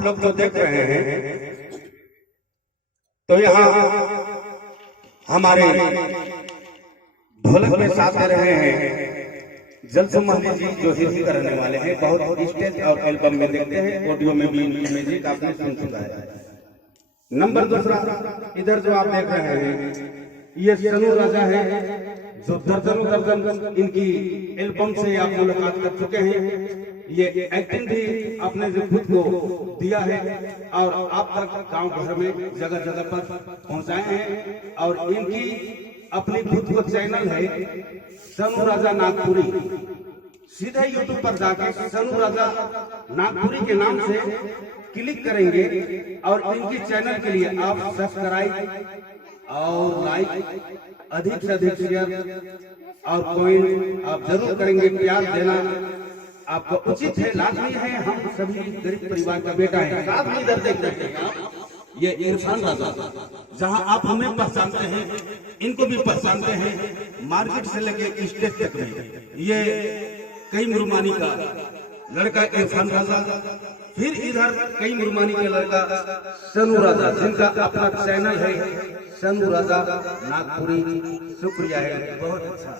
आप लोग जो देख रहे हैं तो यहाँ हमारे ढोलक में साथ दे रहे हैं जलसु महली जी, जो हिंदी करने वाले हैं। बहुत स्टेज और एल्बम में देखते हैं, ऑडियो में भी म्यूजिक आपने सुन चुका है। नंबर दूसरा, इधर जो आप देख रहे हैं ये सनू राजा है, जो दर्जनों दर्जन इनकी एल्बम से आप मुलाकात कर चुके हैं। ये एक्टिंग भी आपने जो खुद को दिया है और आप तक गांव भर में जगह जगह पर पहुंचाए हैं। और इनकी अपनी खुद को चैनल है सनू राजा नागपुरी। सीधे यूट्यूब पर जाके सनू राजा नागपुरी के नाम से क्लिक करेंगे और इनकी चैनल के लिए आप सब्सक्राइब और लाइक, अधिक से अधिक शेयर और कमेंट आप जरूर करेंगे। प्यार देना आपको उचित है, लाजमी है। हम सभी गरीब परिवार का बेटा है। साथ में इधर देख रहे हैं आप, ये इरफान राजा, जहां आप हमें पहचानते हैं इनको भी पहचानते हैं। मार्केट से लेके स्टेज तक में ये कई मुरमानी का लड़का इरफान राजा, फिर इधर कई मुरमानी का लड़का सनू राजा, जिनका अपना चैनल है सनू राजा नागपुरी। शुक्रिया है, बहुत अच्छा।